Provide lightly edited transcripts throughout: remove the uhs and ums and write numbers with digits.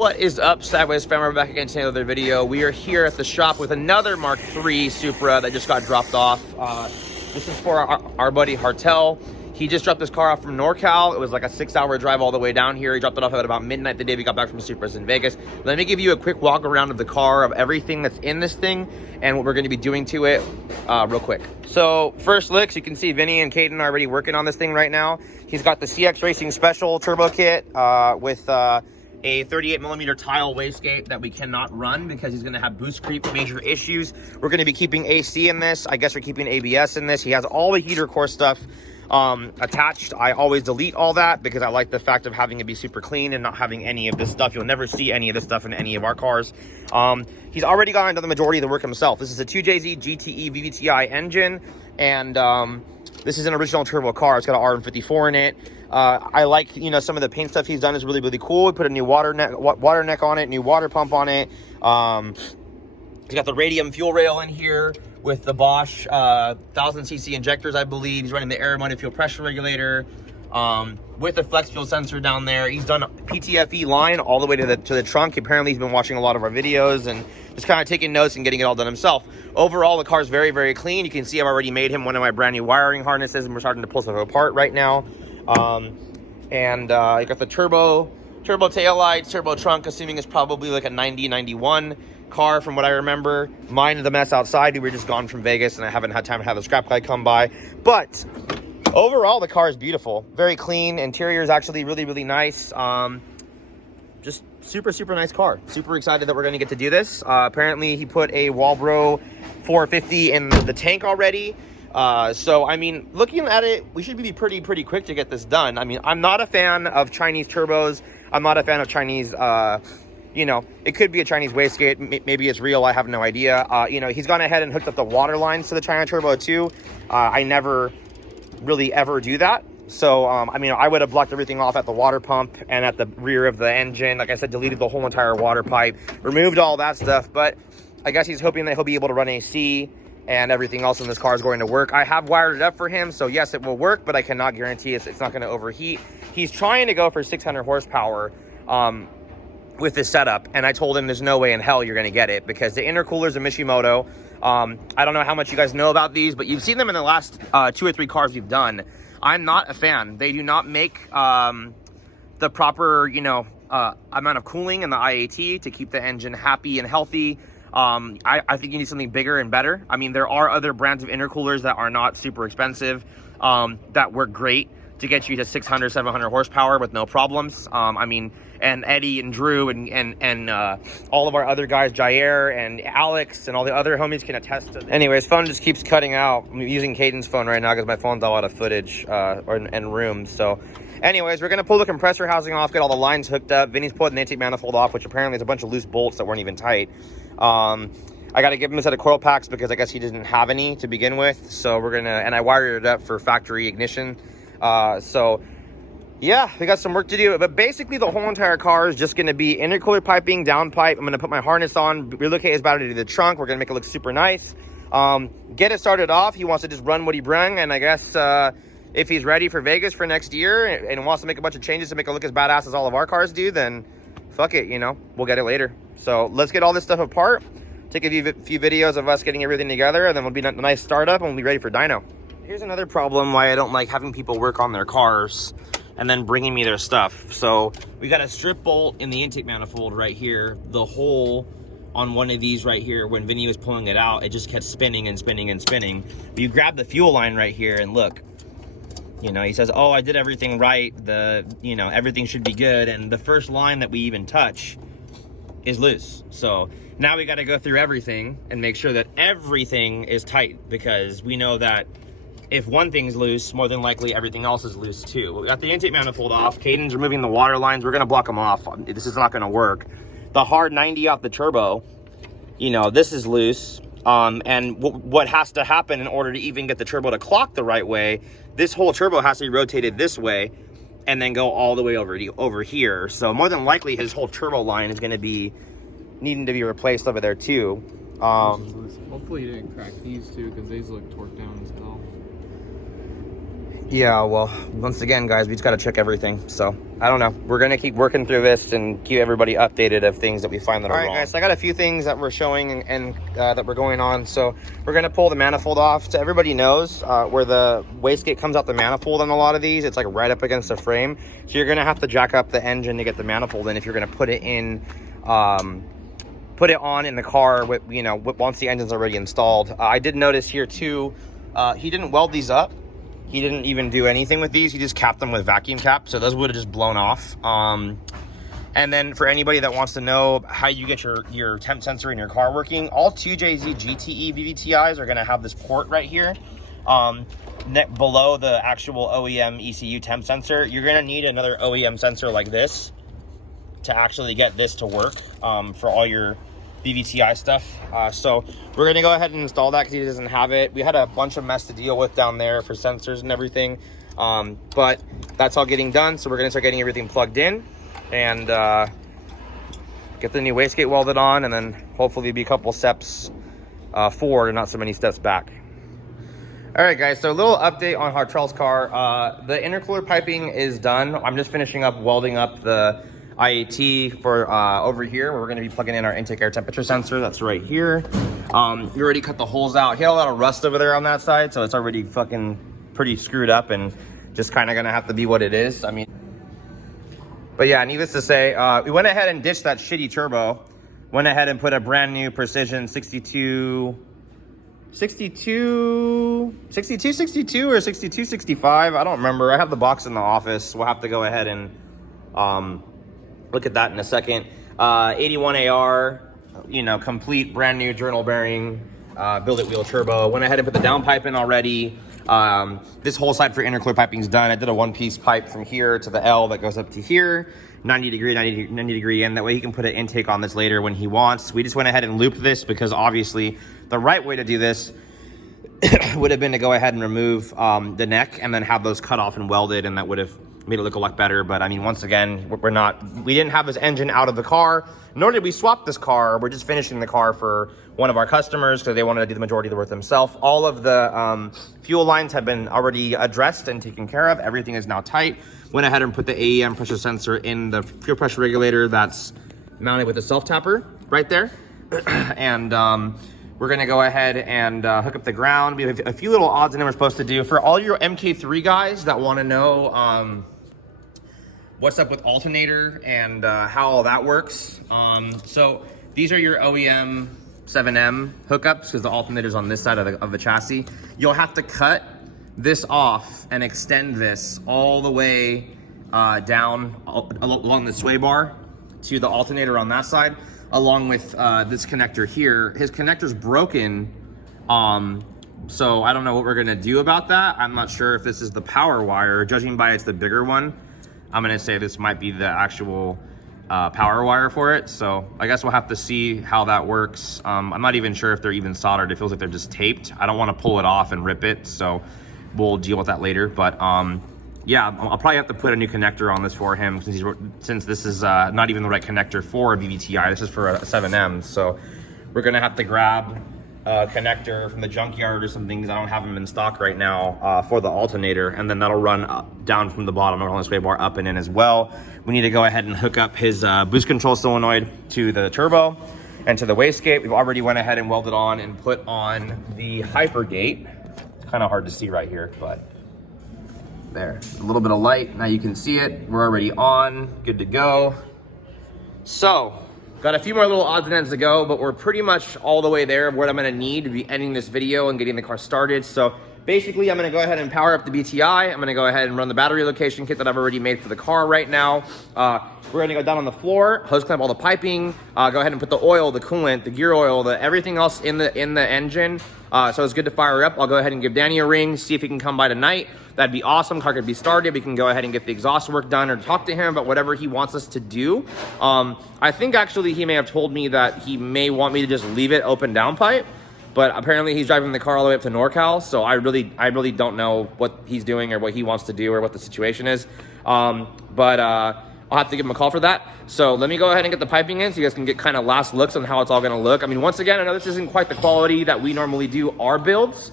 What is up, Sideways fam? We're back again to another video. We are here at the shop with another Mark III Supra that just got dropped off. This is for our buddy Hartel. He just dropped this car off from NorCal. It was like a 6-hour drive all the way down here. He dropped it off at about midnight the day we got back from Supras in Vegas. Let me give you a quick walk around of the car, of everything that's in this thing and what we're going to be doing to it real quick. So first looks, you can see Vinny and Caden are already working on this thing right now. He's got the CX Racing Special turbo kit with a 38mm tile wastegate that we cannot run because he's going to have boost creep major issues. We're going to be keeping AC in this. I guess we're keeping ABS in this. He has all the heater core stuff attached. I always delete all that because I like the fact of having it be super clean and not having any of this stuff. You'll never see any of this stuff in any of our cars. He's already gotten to the majority of the work himself. This is a 2jzgte vvti engine, and this is an original turbo car. It's got an RM54 in it. I like, you know, some of the paint stuff he's done is really, really cool. We put a new water neck on it, new water pump on it. He's got the radium fuel rail in here with the Bosch 1000cc injectors, I believe. He's running the air monitor fuel pressure regulator with the flex fuel sensor down there. He's done a PTFE line all the way to the trunk. Apparently, he's been watching a lot of our videos and just kind of taking notes and getting it all done himself. Overall, the car's very, very clean. You can see I've already made him one of my brand new wiring harnesses, and we're starting to pull stuff apart right now. You got the turbo tail lights, turbo trunk, assuming it's probably like a 90, 91 car from what I remember. Mine is the mess outside. We were just gone from Vegas and I haven't had time to have the scrap guy come by. But overall, the car is beautiful. Very clean. Interior is actually really, really nice. Just super, super nice car. Super excited that we're going to get to do this. Apparently, he put a Walbro 450 in the tank already. So, I mean, looking at it, we should be pretty quick to get this done. I mean, I'm not a fan of Chinese turbos. I'm not a fan of Chinese, you know, it could be a Chinese wastegate. Maybe it's real. I have no idea. You know, he's gone ahead and hooked up the water lines to the China turbo too. I never really ever do that. So, I mean, I would have blocked everything off at the water pump and at the rear of the engine. Like I said, deleted the whole entire water pipe, removed all that stuff. But I guess he's hoping that he'll be able to run AC and everything else in this car is going to work. I have wired it up for him, so yes, it will work, but I cannot guarantee it's not going to overheat. He's trying to go for 600 horsepower with this setup, and I told him there's no way in hell you're going to get it because the intercooler's a Mishimoto. I don't know how much you guys know about these, but you've seen them in the last 2 or 3 cars we've done. I'm not a fan. They do not make the proper, you know, amount of cooling in the IAT to keep the engine happy and healthy. I think you need something bigger and better. I mean, there are other brands of intercoolers that are not super expensive that work great to get you to 600, 700 horsepower with no problems. I mean, and Eddie and Drew and all of our other guys, Jair and Alex and all the other homies can attest to this. Anyways, phone just keeps cutting out. I'm using Caden's phone right now because my phone's all out of footage and room. So anyways, we're going to pull the compressor housing off, get all the lines hooked up. Vinny's pulling the intake manifold off, which apparently is a bunch of loose bolts that weren't even tight. I got to give him a set of coil packs because I guess he didn't have any to begin with. So we're going to, and I wired it up for factory ignition. So yeah, we got some work to do, but basically the whole entire car is just going to be intercooler piping, downpipe. I'm going to put my harness on, relocate his battery to the trunk. We're going to make it look super nice. Get it started off. He wants to just run what he brung. And I guess, if he's ready for Vegas for next year and wants to make a bunch of changes to make it look as badass as all of our cars do, then fuck it, you know, we'll get it later. So let's get all this stuff apart, take a few videos of us getting everything together, and then we'll be a nice startup and we'll be ready for dyno. Here's another problem why I don't like having people work on their cars and then bringing me their stuff. So we got a strip bolt in the intake manifold right here. The hole on one of these right here, when Vinny was pulling it out, it just kept spinning and spinning and spinning. But you grab the fuel line right here and look, you know, he says, oh, I did everything right. You know, everything should be good. And the first line that we even touch is loose. So now we got to go through everything and make sure that everything is tight, because we know that if one thing's loose, more than likely everything else is loose too. We got the intake manifold off. Caden's removing the water lines. We're going to block them off. This is not going to work. The hard 90 off the turbo, you know, this is loose. And what has to happen in order to even get the turbo to clock the right way, this whole turbo has to be rotated this way and then go all the way over here. So more than likely his whole turbo line is going to be needing to be replaced over there too. Hopefully he didn't crack these too, because these look torqued down as hell. Yeah, well, once again, guys, we just got to check everything. So I don't know. We're going to keep working through this and keep everybody updated of things that we find that are wrong. All right, guys, so I got a few things that we're showing and that we're going on. So we're going to pull the manifold off. So everybody knows where the wastegate comes out the manifold on a lot of these. It's like right up against the frame. So you're going to have to jack up the engine to get the manifold in if you're going to put it in, put it on in the car with, you know, once the engine's already installed. I did notice here too, he didn't weld these up. He didn't even do anything with these. He just capped them with vacuum cap. So those would have just blown off. And then for anybody that wants to know how you get your temp sensor in your car working, all 2jzgte vvtis are gonna have this port right here. Below the actual OEM ECU temp sensor, you're gonna need another OEM sensor like this to actually get this to work for all your vvti stuff. So we're gonna go ahead and install that because he doesn't have it. We had a bunch of mess to deal with down there for sensors and everything, but that's all getting done. So we're gonna start getting everything plugged in and get the new wastegate welded on, and then hopefully be a couple steps forward and not so many steps back. All right, guys, so a little update on Hartrell's car. The intercooler piping is done. I'm just finishing up welding up the IAT for over here. We're gonna be plugging in our intake air temperature sensor. That's right here. We already cut the holes out. He had a lot of rust over there on that side, so it's already fucking pretty screwed up and just kind of gonna have to be what it is. I mean, but yeah, needless to say, we went ahead and ditched that shitty turbo. Went ahead and put a brand new Precision 62 or 6265. I don't remember. I have the box in the office. We'll have to go ahead and look at that in a second. 81 AR, you know, complete brand new journal bearing, build it wheel turbo. Went ahead and put the downpipe in already. This whole side for intercooler piping is done. I did a one-piece pipe from here to the L that goes up to here, 90 degree in. That way he can put an intake on this later when he wants. We just went ahead and looped this because obviously the right way to do this would have been to go ahead and remove the neck and then have those cut off and welded, and that would have made it look a lot better. But I mean, once again, we didn't have this engine out of the car, nor did we swap this car. We're just finishing the car for one of our customers because they wanted to do the majority of the work themselves. All of the fuel lines have been already addressed and taken care of. Everything is now tight. Went ahead and put the AEM pressure sensor in the fuel pressure regulator that's mounted with a self tapper right there. And we're gonna go ahead and hook up the ground. We have a few little odds and ends we're supposed to do. For all your Mk3 guys that wanna know what's up with alternator and how all that works. So these are your OEM 7M hookups because the alternator's on this side of the chassis. You'll have to cut this off and extend this all the way down along the sway bar to the alternator on that side, along with this connector here. His connector's broken, so I don't know what we're gonna do about that. I'm not sure if this is the power wire. Judging by it's the bigger one, I'm gonna say this might be the actual power wire for it. So I guess we'll have to see how that works. I'm not even sure if they're even soldered. It feels like they're just taped. I don't wanna pull it off and rip it, so we'll deal with that later. But yeah, I'll probably have to put a new connector on this for him since this is not even the right connector for a VVTi. This is for a 7M. So we're gonna have to grab a connector from the junkyard or something because I don't have them in stock right now for the alternator, and then that'll run down from the bottom on the sway bar up and in as well. We need to go ahead and hook up his boost control solenoid to the turbo and to the wastegate. We've already went ahead and welded on and put on the hyper gate. It's kind of hard to see right here, but there, a little bit of light. Now you can see it. We're already on, good to go. So, got a few more little odds and ends to go, but we're pretty much all the way there of what I'm gonna need to be ending this video and getting the car started. So basically, I'm gonna go ahead and power up the BTI. I'm gonna go ahead and run the battery location kit that I've already made for the car right now. We're gonna go down on the floor, hose clamp all the piping, go ahead and put the oil, the coolant, the gear oil, everything else in the engine. So it's good to fire up. I'll go ahead and give Danny a ring, see if he can come by tonight. That'd be awesome. Car could be started. We can go ahead and get the exhaust work done or talk to him about whatever he wants us to do. I think actually he may have told me that he may want me to just leave it open downpipe, but apparently he's driving the car all the way up to NorCal. So I really don't know what he's doing or what he wants to do or what the situation is. But I'll have to give him a call for that. So let me go ahead and get the piping in so you guys can get kind of last looks on how it's all gonna look. I mean, once again, I know this isn't quite the quality that we normally do our builds,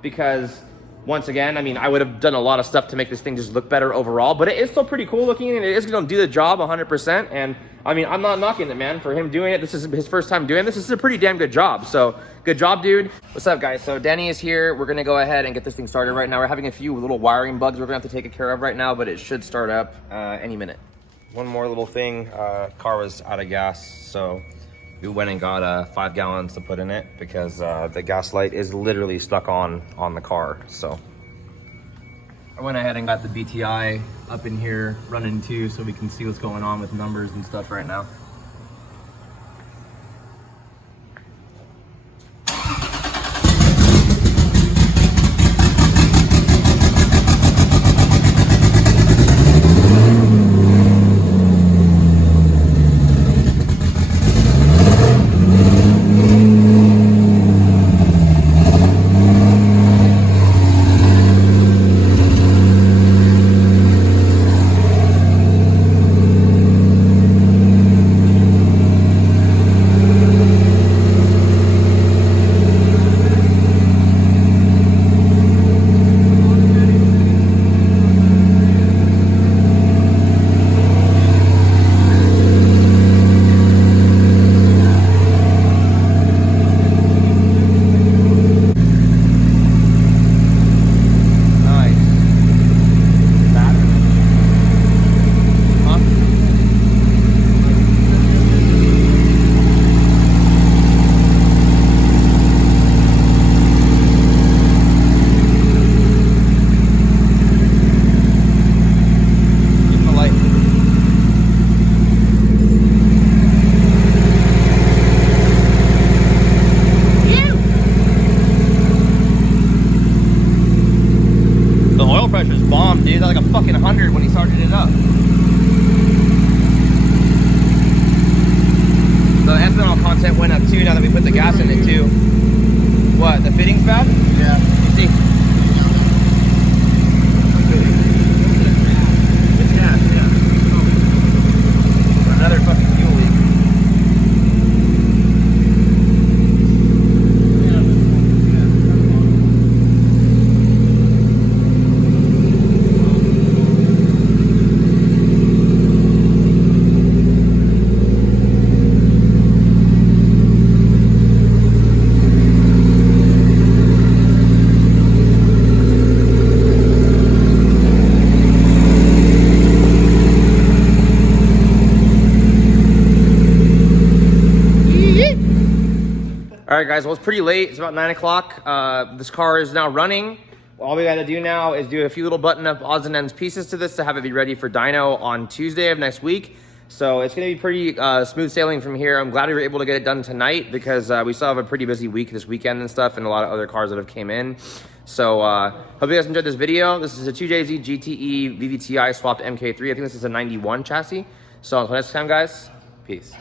because once again, I mean, I would have done a lot of stuff to make this thing just look better overall, but it is still pretty cool looking, and it is gonna do the job 100%. And I mean, I'm not knocking it, man, for him doing it. This is his first time doing this. This is a pretty damn good job. So good job, dude. What's up, guys? So Danny is here. We're gonna go ahead and get this thing started right now. We're having a few little wiring bugs we're gonna have to take care of right now, but it should start up any minute. One more little thing, car was out of gas, so we went and got 5 gallons to put in it because the gas light is literally stuck on the car. So I went ahead and got the VTI up in here running too, so we can see what's going on with numbers and stuff right now. Pressure's bomb, dude. That's like a fucking 100 when he started it up. The ethanol content went up too now that we put the gas in it too. What, the fitting's bad? Yeah. You see? It's gas, yeah. Another fucking fuel leak. All right, guys, well, it's pretty late. It's about 9 o'clock. This car is now running. All we got to do now is do a few little button-up odds and ends pieces to this to have it be ready for dyno on Tuesday of next week. So it's going to be pretty smooth sailing from here. I'm glad we were able to get it done tonight because we still have a pretty busy week this weekend and stuff, and a lot of other cars that have came in. So hope you guys enjoyed this video. This is a 2jzgte vvti swapped Mk3. I think this is a 91 chassis. So until next time, guys, peace.